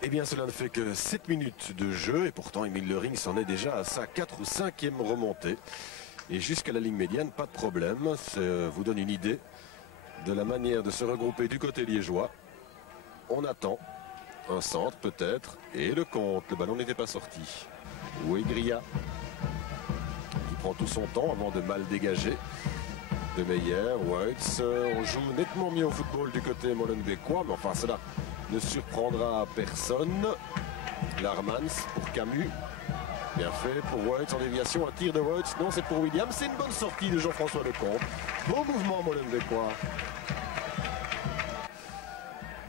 Eh bien, cela ne fait que 7 minutes de jeu et pourtant Émile Lering s'en est déjà à sa 4e ou 5e remontée. Et jusqu'à la ligne médiane, pas de problème. Ça vous donne une idée de la manière de se regrouper du côté liégeois. On attend un centre peut-être et le compte. Le ballon n'était pas sorti. Ouegria qui prend tout son temps avant de mal dégager. De Meyer, Weitz, on joue nettement mieux au football du côté molenbeekois, mais enfin cela ne surprendra personne. Larmans pour Camus. Bien fait pour Weitz en déviation, un tir de Weitz. Non, c'est pour Williams. C'est une bonne sortie de Jean-François Lecomte. Beau mouvement molenbeekois.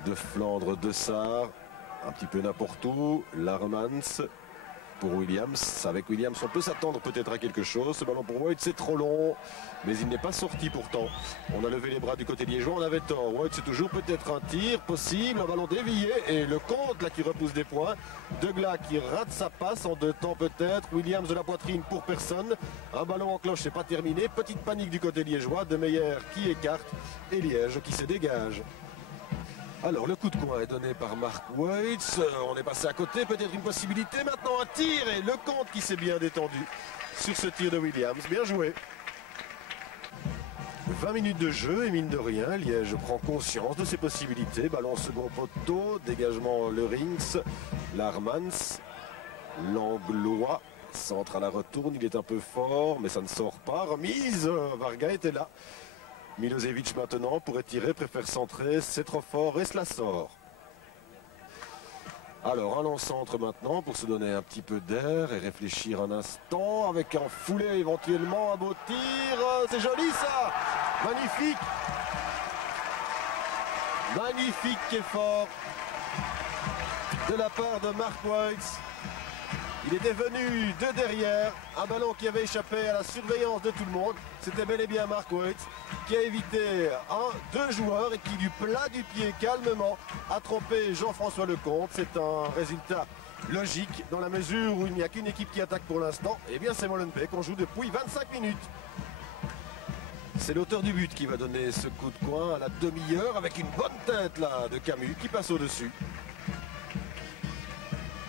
De Flandre, de Sarre, un petit peu n'importe où. Larmans pour Williams. Avec Williams, on peut s'attendre peut-être à quelque chose. Ce ballon pour Weitz, c'est trop long. Mais il n'est pas sorti pourtant. On a levé les bras du côté liégeois, on avait tort. Weitz, c'est toujours peut-être un tir possible, un ballon dévié. Et le compte là qui repousse des points. Degla qui rate sa passe en 2 temps peut-être. Williams de la poitrine pour personne. Un ballon en cloche, c'est pas terminé. Petite panique du côté liégeois. De Meyer qui écarte. Et Liège qui se dégage. Alors le coup de coin est donné par Mark Weitz. On est passé à côté, peut-être une possibilité. Maintenant un tir et le compte qui s'est bien détendu sur ce tir de Williams. Bien joué. 20 minutes de jeu et mine de rien, Liège prend conscience de ses possibilités. Ballon second poteau, dégagement Lerings, Larmans, Langlois, centre à la retourne, il est un peu fort mais ça ne sort pas. Remise, Varga était là. Milosevic maintenant pourrait tirer, préfère centrer, c'est trop fort et cela sort. Alors un long centre maintenant pour se donner un petit peu d'air et réfléchir un instant avec un foulé éventuellement, un beau tir, c'est joli ça, magnifique. Magnifique effort de la part de Mark Weitz. Il était venu de derrière, un ballon qui avait échappé à la surveillance de tout le monde. C'était bel et bien Mark Weitz qui a évité deux joueurs et qui du plat du pied calmement a trompé Jean-François Lecomte. C'est un résultat logique dans la mesure où il n'y a qu'une équipe qui attaque pour l'instant. Et bien c'est Molenbeek qu'on joue depuis 25 minutes. C'est l'auteur du but qui va donner ce coup de coin à la demi-heure avec une bonne tête là de Camus qui passe au-dessus.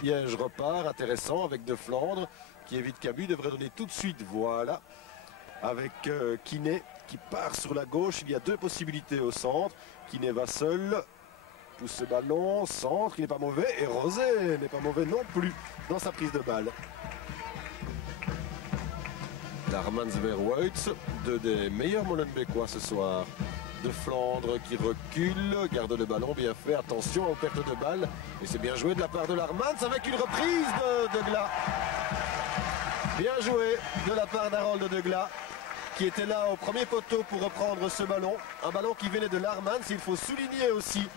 Liège repart, intéressant, avec De Flandre, qui évite Camus, devrait donner tout de suite, voilà, avec Kiné, qui part sur la gauche, il y a 2 possibilités au centre, Kiné va seul, pousse ce ballon, centre, il n'est pas mauvais, et Rosé n'est pas mauvais non plus dans sa prise de balle. Larmans vers Weitz, 2 des meilleurs Molenbeekois ce soir. De Flandre qui recule, garde le ballon, bien fait, attention aux pertes de balles. Et c'est bien joué de la part de Larmans avec une reprise de Degla. Bien joué de la part d'Harold Degla qui était là au premier poteau pour reprendre ce ballon. Un ballon qui venait de Larmans. Il faut souligner aussi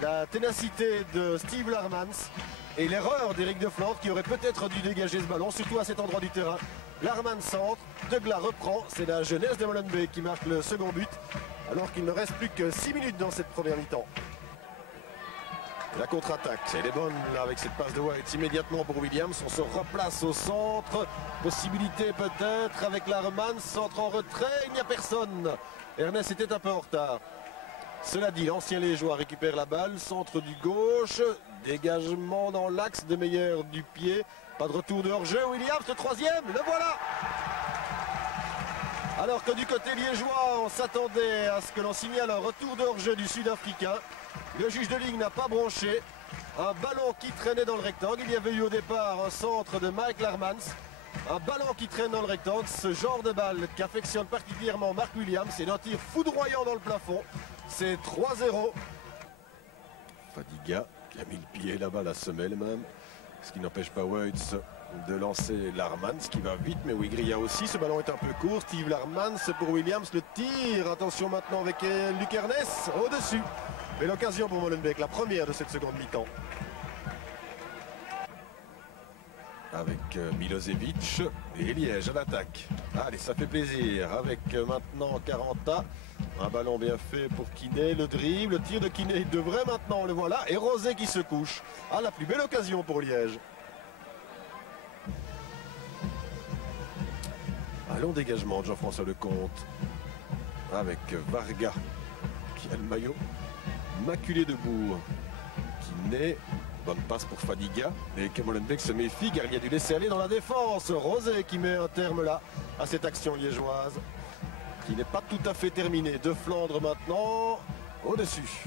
la ténacité de Steve Larmans et l'erreur d'Éric De Flandre qui aurait peut-être dû dégager ce ballon, surtout à cet endroit du terrain. Larmans centre, Degla reprend, c'est la jeunesse de Molenbeek qui marque le second but. Alors qu'il ne reste plus que 6 minutes dans cette première mi-temps. La contre-attaque, elle est bonne là avec cette passe de Weitz immédiatement pour Williams. On se replace au centre. Possibilité peut-être avec Larmans, centre en retrait, il n'y a personne. Ernest était un peu en retard. Cela dit, l'ancien Liégeois récupère la balle, centre du gauche, dégagement dans l'axe de Meyer du pied. Pas de retour de hors-jeu, Williams, le 3e, le voilà. Alors que du côté liégeois, on s'attendait à ce que l'on signale un retour de hors-jeu du Sud-Africain. Le juge de ligne n'a pas bronché. Un ballon qui traînait dans le rectangle. Il y avait eu au départ un centre de Mike Larmans. Un ballon qui traîne dans le rectangle. Ce genre de balle qu'affectionne particulièrement Mark Williams. C'est un tir foudroyant dans le plafond. C'est 3-0. Fadiga qui a mis le pied là-bas, la semelle même. Ce qui n'empêche pas Weitz de lancer Larmans qui va vite, mais Ouegria aussi. Ce ballon est un peu court. Steve Larmans pour Williams, le tir. Attention maintenant avec Luc Ernest au-dessus. Mais l'occasion pour Molenbeek, la première de cette seconde mi-temps. Avec Milosevic et Liège à l'attaque. Allez, ça fait plaisir. Avec maintenant Caranta. Un ballon bien fait pour Kiné, le dribble, le tir de Kiné, il devrait maintenant, le voilà. Et Rosé qui se couche. Ah, la plus belle occasion pour Liège. Un long dégagement de Jean-François Lecomte avec Varga qui a le maillot maculé de bourre, qui naît Bonne passe pour Fadiga. Et que Molenbeek se méfie car il y a du laisser-aller dans la défense. Rosé qui met un terme là à cette action liégeoise qui n'est pas tout à fait terminée. De Flandre maintenant au-dessus.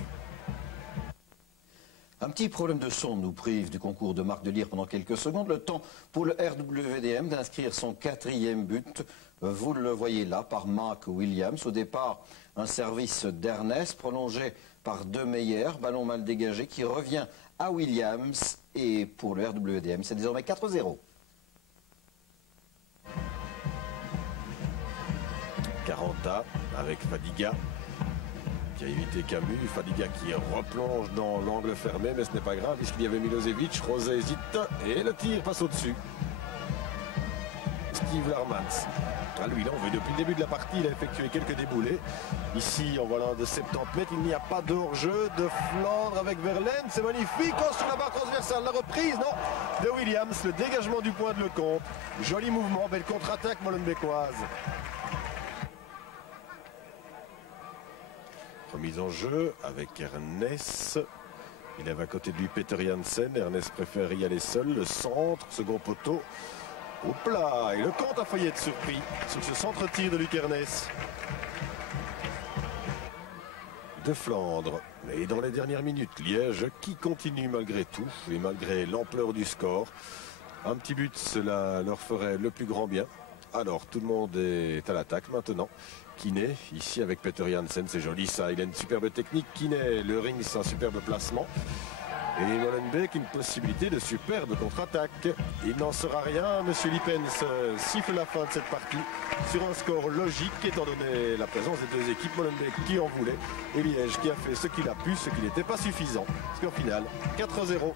Un petit problème de son nous prive du concours de Marc Delire pendant quelques secondes. Le temps pour le RWDM d'inscrire son 4e but. Vous le voyez là par Mark Williams. Au départ, un service d'Ernest prolongé par De Meyer. Ballon mal dégagé qui revient à Williams. Et pour le RWDM, c'est désormais 4-0. Caranta avec Fadiga qui a évité Camus. Fadiga qui replonge dans l'angle fermé, mais ce n'est pas grave puisqu'il y avait Milosevic. Rosé hésite et le tir passe au-dessus. Steve Larmans. Ah, lui là, on veut depuis le début de la partie, il a effectué quelques déboulés. Ici, en voilà de 70 mètres, il n'y a pas de hors-jeu. De Flandre avec Verlaine, c'est magnifique. Oh, sur la barre transversale, la reprise, non, de Williams, le dégagement du point de Lecomte. Joli mouvement, belle contre-attaque molenbeekoise. Remise en jeu avec Ernest. Il avait à côté de lui Peter Janssen. Ernest préfère y aller seul. Le centre, second poteau. Au plat. Et Lecomte a failli être surpris sur ce centre-tir de Luc Ernest. De Flandre. Mais dans les dernières minutes, Liège qui continue malgré tout et malgré l'ampleur du score. Un petit but, cela leur ferait le plus grand bien. Alors, tout le monde est à l'attaque maintenant. Kiné, ici avec Peter Janssen, c'est joli ça. Il a une superbe technique. Kiné, le ring, c'est un superbe placement. Et Molenbeek, une possibilité de superbe contre-attaque. Il n'en sera rien. Monsieur Lippens siffle la fin de cette partie sur un score logique, étant donné la présence des deux équipes. Molenbeek qui en voulait et Liège qui a fait ce qu'il a pu, ce qui n'était pas suffisant. Score final 4-0.